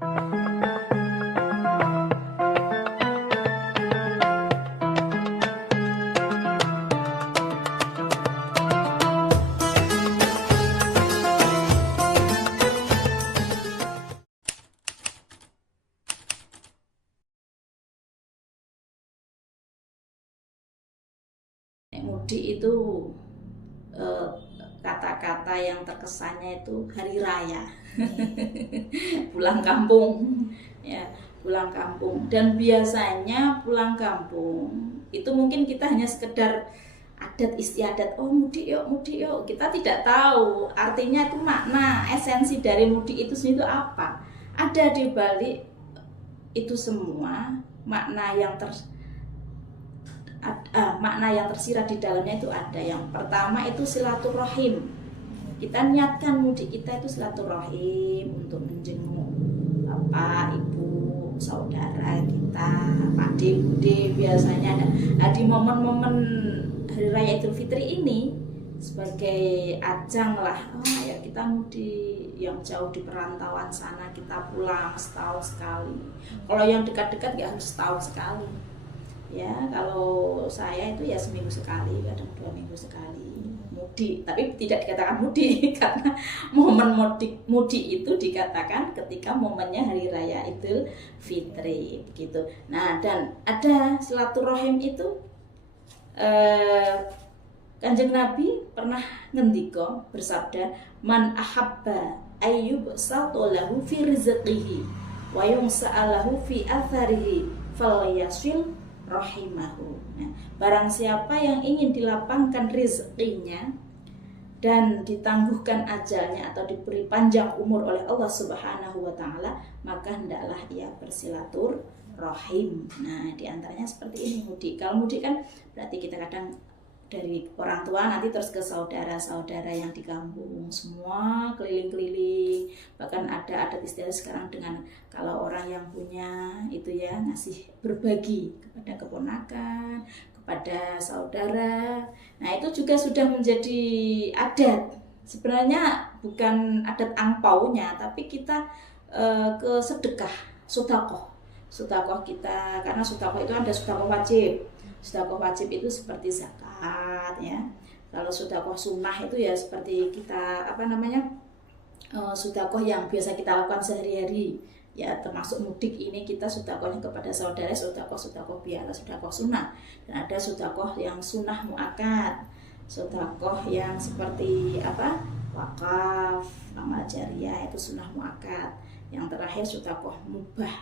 Mudik itu kata-kata yang terkesannya itu hari raya, pulang kampung, ya pulang kampung. Dan biasanya pulang kampung itu mungkin kita hanya sekedar adat istiadat, oh mudik yuk, kita tidak tahu artinya itu makna esensi dari mudik itu sendiri itu apa. Ada di balik itu semua makna yang tersirat di dalamnya itu ada. Yang pertama itu silaturahim. Kita niatkan mudik kita itu silaturahim untuk menjenguk bapak, ibu, saudara kita, pakde, bude. Biasanya ada di momen-momen hari raya Idul Fitri ini sebagai ajang lah, ya kita mudik. Yang jauh di perantauan sana kita pulang setahun sekali. Kalau yang dekat-dekat ya harus setahun sekali. Ya kalau saya itu ya seminggu sekali, kadang 2 minggu sekali mudik. Tapi tidak dikatakan mudik karena momen mudik itu dikatakan ketika momennya hari raya Idul Fitri begitu. Nah, dan ada silaturahim itu Kanjeng Nabi pernah ngendika bersabda, man ahabba ayyub satolahu fi rizqihi wa yungsa'alahu fi atharihi falyasil rahimahu. Nah, barang siapa yang ingin dilapangkan rezekinya dan ditangguhkan ajalnya atau diberi panjang umur oleh Allah Subhanahu wa taala, maka hendaklah ia bersilaturahim. Nah, diantaranya seperti ini mudik. Kalau mudik kan berarti kita kadang dari orang tua nanti terus ke saudara-saudara yang di kampung, semua keliling-keliling. Bahkan ada adat istiadat sekarang dengan kalau orang yang punya itu ya ngasih berbagi kepada keponakan, kepada saudara. Nah, itu juga sudah menjadi adat. Sebenarnya bukan adat angpaunya, tapi kita ke sedekah, sedekah kita, karena sedekah itu ada sedekah wajib. Sedekah wajib itu seperti zakat ya. Kalau sedekah sunnah itu ya seperti kita sedekah yang biasa kita lakukan sehari-hari. Ya termasuk mudik ini kita sedekahnya kepada saudara, sedekah biasa, sedekah sunnah. Dan ada sedekah yang sunnah muakkad, sedekah yang seperti wakaf, amal jariah itu sunnah muakkad. Yang terakhir sedekah mubah.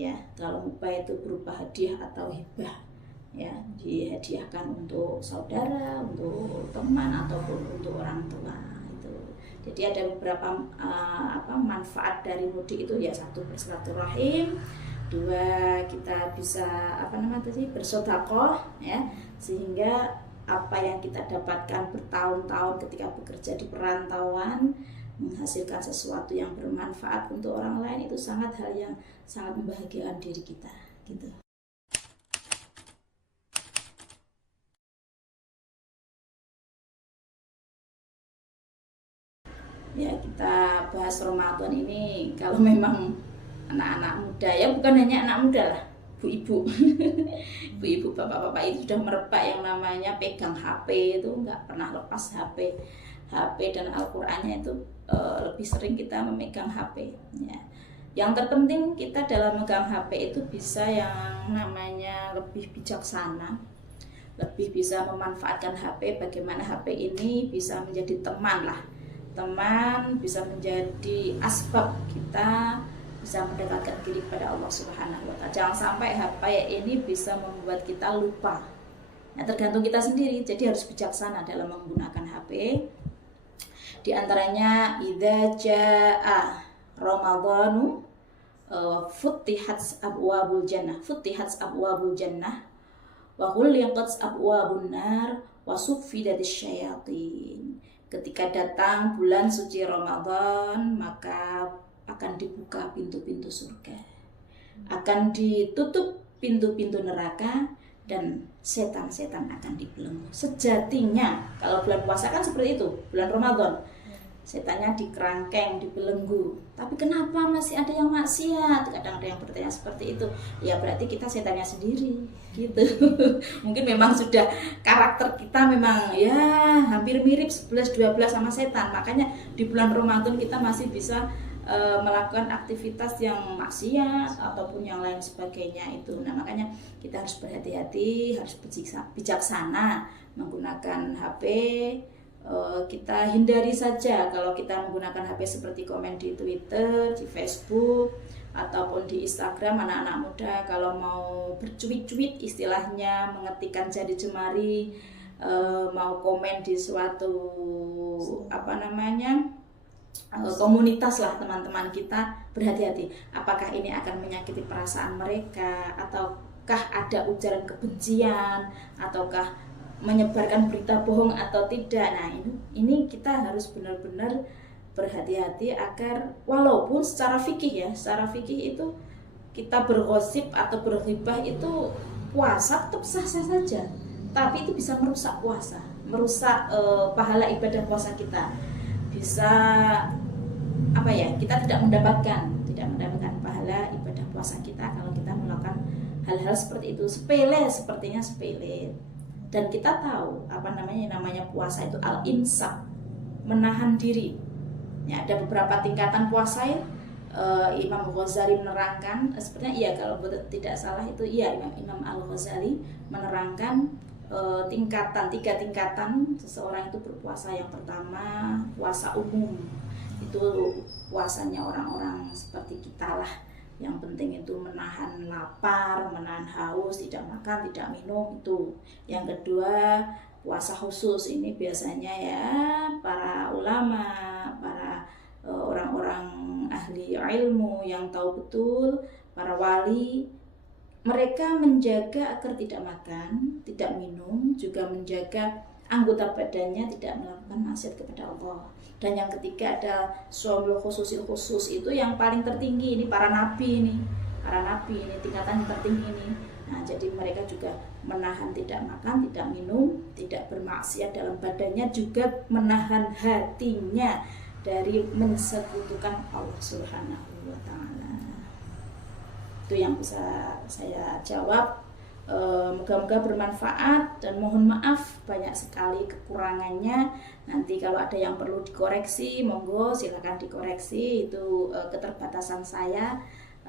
Ya, kalau mubah itu berupa hadiah atau hibah. Ya, dihadiahkan untuk saudara, untuk teman ataupun untuk orang tua itu. Jadi ada beberapa manfaat dari mudik itu ya, satu bersilaturahim, dua kita bisa bersedekah ya, sehingga apa yang kita dapatkan bertahun-tahun ketika bekerja di perantauan menghasilkan sesuatu yang bermanfaat untuk orang lain, itu hal yang sangat membahagiakan diri kita gitu. Ya, kita bahas Ramadan ini kalau memang anak-anak muda, ya bukan hanya anak muda lah, ibu-ibu ibu-ibu, bapak-bapak itu sudah merebak yang namanya pegang HP, itu nggak pernah lepas HP dan Al-Qur'annya itu lebih sering kita memegang HP ya. Yang terpenting kita dalam megang HP itu bisa yang namanya lebih bijaksana, lebih bisa memanfaatkan HP, bagaimana HP ini bisa menjadi teman, bisa menjadi asbab kita bisa mendekatkan diri kepada Allah Subhanahu wa taala. Jangan sampai HP ini bisa membuat kita lupa. Nah, tergantung kita sendiri, jadi harus bijaksana dalam menggunakan HP. Di antaranya idza jaa Ramadhanu futtihat abwabul jannah wa ghulqat abwabun nar wa suffidatisy syayatin. Ketika datang bulan suci Ramadan, maka akan dibuka pintu-pintu surga, akan ditutup pintu-pintu neraka, dan setan-setan akan dibelenggu. Sejatinya kalau bulan puasa kan seperti itu, bulan Ramadan setannya dikerangkeng, dibelenggu. Tapi kenapa masih ada yang maksiat? Kadang ada yang bertanya seperti itu. Ya berarti kita setannya sendiri gitu. Mungkin memang sudah karakter kita memang ya hampir mirip 11-12 sama setan. Makanya di bulan Ramadan kita masih bisa melakukan aktivitas yang maksiat ataupun yang lain sebagainya itu. Nah makanya kita harus berhati-hati, harus bijaksana menggunakan HP. Kita hindari saja kalau kita menggunakan HP seperti komen di Twitter, di Facebook, ataupun di Instagram. Anak-anak muda kalau mau bercuit-cuit istilahnya, mengetikkan jadi jemari, mau komen di suatu komunitas lah teman-teman kita, berhati-hati apakah ini akan menyakiti perasaan mereka, ataukah ada ujaran kebencian, ataukah menyebarkan berita bohong atau tidak. Nah ini kita harus benar-benar berhati-hati agar walaupun secara fikih itu kita bergosip atau berghibah itu puasa tetap sah-sah saja, tapi itu bisa merusak puasa, merusak pahala ibadah puasa kita. Bisa kita tidak mendapatkan pahala ibadah puasa kita kalau kita melakukan hal-hal seperti itu. Sepertinya sepele. Dan kita tahu namanya puasa itu al-imsak, menahan diri. Ya, ada beberapa tingkatan puasa ya. Imam Ghazali menerangkan, sepertinya kalau tidak salah itu Imam Al-Ghazali menerangkan tiga tingkatan seseorang itu berpuasa. Yang pertama puasa umum, itu puasanya orang-orang seperti kita lah. Yang penting itu menahan lapar, menahan haus, tidak makan, tidak minum itu. Yang kedua puasa khusus, ini biasanya ya para ulama, para orang-orang ahli ilmu yang tahu betul, para wali, mereka menjaga agar tidak makan, tidak minum, juga menjaga anggota badannya tidak melakukan maksiat kepada Allah. Dan yang ketiga ada shaumul khusus itu yang paling tertinggi, ini para nabi ini tingkatan yang tertinggi ini. Nah jadi mereka juga menahan tidak makan, tidak minum, tidak bermaksiat dalam badannya, juga menahan hatinya dari mensekutukan Allah Subhanahu wa Ta'ala. Itu yang bisa saya jawab. Moga-moga bermanfaat dan mohon maaf banyak sekali kekurangannya. Nanti kalau ada yang perlu dikoreksi, monggo silakan dikoreksi, itu keterbatasan saya.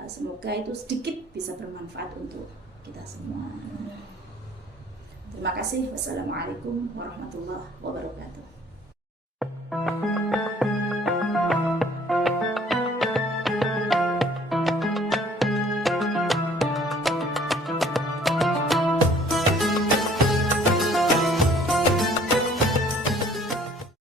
Semoga itu sedikit bisa bermanfaat untuk kita semua. Terima kasih. Wassalamualaikum warahmatullahi wabarakatuh.